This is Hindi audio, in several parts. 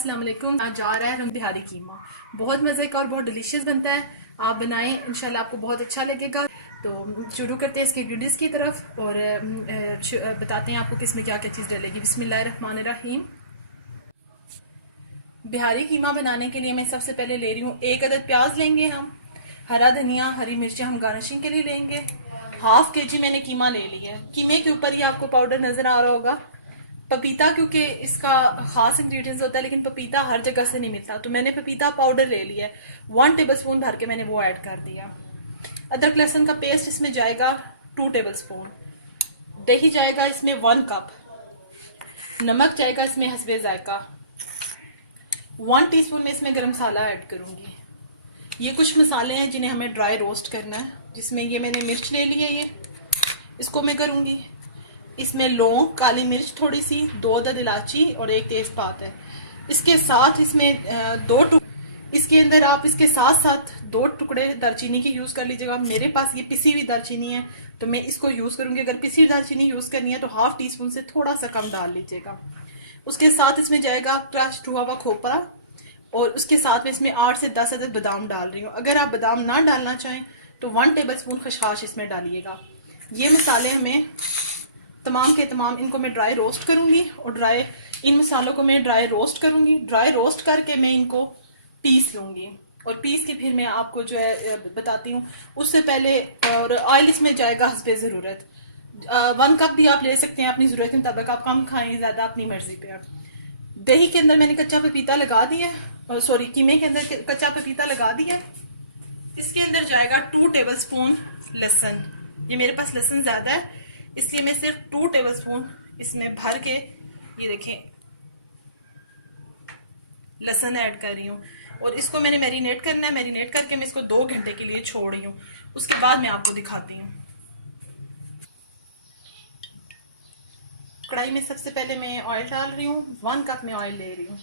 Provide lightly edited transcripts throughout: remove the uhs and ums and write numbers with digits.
अस्सलाम वालेकुम। आज जा रहा है रंग बिहारी कीमा। बहुत मज़े का और बहुत डिलीशियस बनता है। आप बनाएं, इंशाल्लाह आपको बहुत अच्छा लगेगा। तो शुरू करते हैं इसके इंग्रीडियंट्स की तरफ और बताते हैं आपको किसमें क्या क्या चीज़ डलेगी। बिस्मिल्लाहिर्रहमानिर्रहीम। बिहारी कीमा बनाने के लिए मैं सबसे पहले ले रही हूँ 1 अदद प्याज लेंगे हम, हरा धनिया, हरी मिर्चें हम गार्निशिंग के लिए लेंगे। हाफ के जी मैंने कीमा ले लिया है। कीमे के ऊपर ही आपको पाउडर नजर आ रहा होगा पपीता, क्योंकि इसका खास इंग्रेडिएंट्स होता है लेकिन पपीता हर जगह से नहीं मिलता, तो मैंने पपीता पाउडर ले लिया है। 1 टेबल स्पून भर के मैंने वो ऐड कर दिया। अदरक लहसुन का पेस्ट इसमें जाएगा 2 टेबल स्पून। दही जाएगा इसमें 1 कप। नमक जाएगा इसमें हस्बे जायका। 1 टीस्पून में इसमें गरम मसाला ऐड करूंगी। ये कुछ मसाले हैं जिन्हें हमें ड्राई रोस्ट करना है, जिसमें ये मैंने मिर्च ले ली है, ये इसको मैं करूंगी। इसमें लौंग, काली मिर्च थोड़ी सी, 2 अदद इलायची और 1 तेजपात है। इसके साथ इसमें इसके अंदर आप इसके साथ साथ 2 टुकड़े दालचीनी के यूज कर लीजिएगा। मेरे पास ये पिसी हुई दालचीनी है तो मैं इसको यूज करूंगी। अगर पिसी हुई दालचीनी यूज करनी है तो हाफ टी स्पून से थोड़ा सा कम डाल लीजिएगा। उसके साथ इसमें जाएगा क्रश हुआ हुआ खोपरा और उसके साथ में इसमें 8 से 10 अदद बादाम डाल रही हूँ। अगर आप बादाम ना डालना चाहें तो 1 टेबल स्पून खसखस इसमें डालिएगा। ये मसाले हमें तमाम के तमाम इनको मैं ड्राई रोस्ट करूंगी और इन मसालों को मैं ड्राई रोस्ट करूंगी। ड्राई रोस्ट करके मैं इनको पीस लूंगी और पीस के फिर मैं आपको जो है बताती हूँ। उससे पहले और ऑयल इसमें जाएगा हस्बे ज़रूरत। 1 कप भी आप ले सकते हैं अपनी ज़रूरत के मुताबिक, आप कम खाएं ज़्यादा अपनी मर्जी पे। दही के अंदर मैंने कच्चा पपीता लगा दिया, सॉरी कीमे के अंदर कच्चा पपीता लगा दिया। इसके अंदर जाएगा 2 टेबल स्पून लहसुन। ये मेरे पास लहसुन ज़्यादा है इसलिए मैं सिर्फ 2 टेबल स्पून इसमें भर के ये देखें लहसुन ऐड कर रही हूँ और इसको मैंने मैरिनेट करना है। मैरिनेट करके मैं इसको 2 घंटे के लिए छोड़ रही हूँ। उसके बाद मैं आपको दिखाती हूँ। कढ़ाई में सबसे पहले मैं ऑयल डाल रही हूँ। 1 कप में ऑयल ले रही हूँ।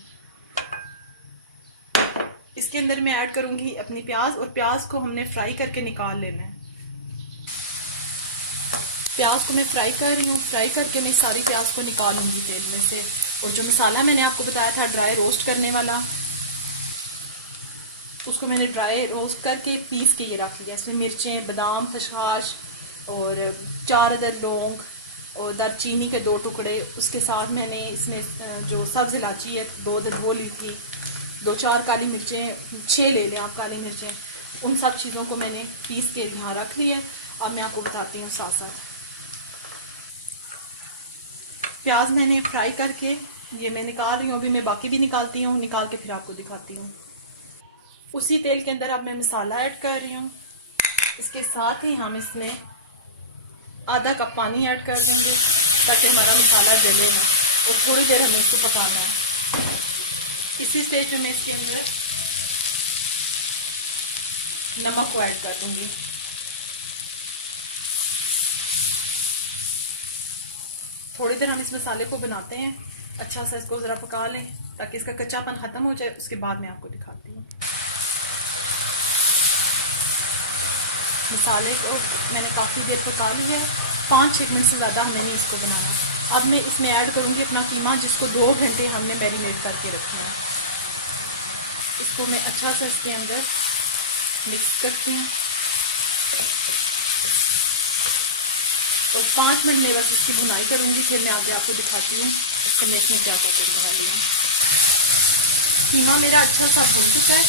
इसके अंदर मैं ऐड करूंगी अपनी प्याज और प्याज को हमने फ्राई करके निकाल लेना है। प्याज को मैं फ्राई कर रही हूँ। फ्राई करके मैं सारी प्याज को निकालूंगी तेल में से। और जो मसाला मैंने आपको बताया था ड्राई रोस्ट करने वाला, उसको मैंने ड्राई रोस्ट करके पीस के ये रख लिया। इसमें मिर्चें, बादाम, खसखस और 4 अदद लौंग और दालचीनी के 2 टुकड़े। उसके साथ मैंने इसमें जो सब्ज इलायची है 2 अदद वो ली थी। 2-4 काली मिर्चें, 6 ले लें आप काली मिर्चें। उन सब चीज़ों को मैंने पीस के यहाँ रख लिया। अब मैं आपको बताती हूँ साथ साथ। प्याज मैंने फ्राई करके ये मैं निकाल रही हूँ। अभी मैं बाकी भी निकालती हूँ, निकाल के फिर आपको दिखाती हूँ। उसी तेल के अंदर अब मैं मसाला ऐड कर रही हूँ। इसके साथ ही हम इसमें आधा कप पानी ऐड कर देंगे ताकि हमारा मसाला जले ना, और थोड़ी देर हमें इसको पकाना है। इसी स्टेज में मैं इसके अंदर नमक को ऐड कर दूंगी। थोड़ी देर हम इस मसाले को बनाते हैं, अच्छा सा इसको ज़रा पका लें ताकि इसका कच्चापन ख़त्म हो जाए। उसके बाद मैं आपको दिखाती हूँ। मसाले को मैंने काफ़ी देर पका लिया है, 5-6 मिनट से ज़्यादा हमें नहीं इसको बनाना। अब मैं इसमें ऐड करूँगी अपना कीमा, जिसको 2 घंटे हमने मैरिनेट करके रखना है। इसको मैं अच्छा सा इसके अंदर मिक्स करती हूँ और 5 मिनट में बस इसकी भुनाई करूँगी। फिर मैं आगे आपको दिखाती हूँ इसको मैं इसमें क्या क्या कर लिया। कीमा मेरा अच्छा सा भून चुका है।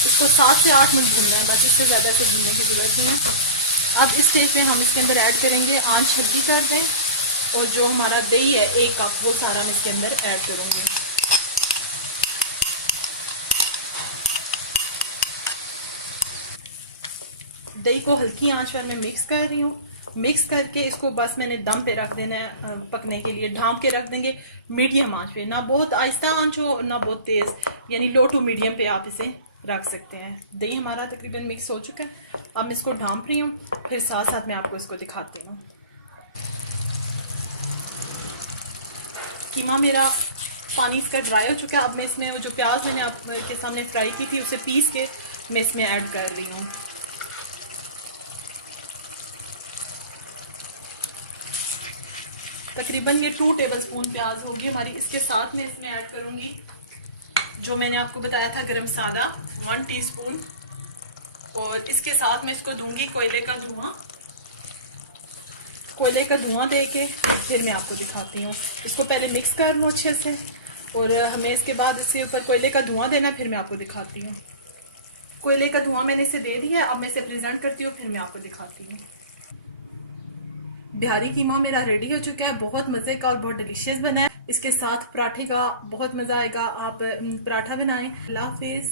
इसको 7 से 8 मिनट भूनना है बस, इससे ज़्यादा से भूनने की ज़रूरत नहीं है। अब इस स्टेज में हम इसके अंदर ऐड करेंगे, आंच हल्की कर दें और जो हमारा दही है 1 कप वो सारा मैं इसके अंदर ऐड करूँगी। दही को हल्की आंच पर मैं मिक्स कर रही हूँ। मिक्स करके इसको बस मैंने दम पे रख देना है पकने के लिए। ढांप के रख देंगे मीडियम आंच पे, ना बहुत आहिस्ता आंच हो ना बहुत तेज, यानी लो टू मीडियम पे आप इसे रख सकते हैं। दही हमारा तकरीबन मिक्स हो चुका है। अब मैं इसको ढांप रही हूँ, फिर साथ साथ मैं आपको इसको दिखाती हूँ। कीमा मेरा पानी इसका ड्राई हो चुका है। अब मैं इसमें जो प्याज मैंने आपके सामने फ्राई की थी उसे पीस के मैं इसमें ऐड कर रही हूँ। तकरीबन ये 2 टेबलस्पून प्याज होगी हमारी। इसके साथ में इसमें ऐड करूंगी जो मैंने आपको बताया था गरम मसाला 1 टीस्पून, और इसके साथ में इसको दूंगी कोयले का धुआं। कोयले का धुआं दे के फिर मैं आपको दिखाती हूँ। इसको पहले मिक्स कर लूँ अच्छे से, और हमें इसके बाद इसके ऊपर कोयले का धुआं देना, फिर मैं आपको दिखाती हूँ। कोयले का धुआं मैंने इसे दे दिया, अब मैं इसे प्रेजेंट करती हूँ, फिर मैं आपको दिखाती हूँ। बिहारी कीमा मेरा रेडी हो चुका है, बहुत मज़े का और बहुत डिलीशियस बना है। इसके साथ पराठे का बहुत मज़ा आएगा। आप पराठा बनाएं। अल्लाह हाफिज़।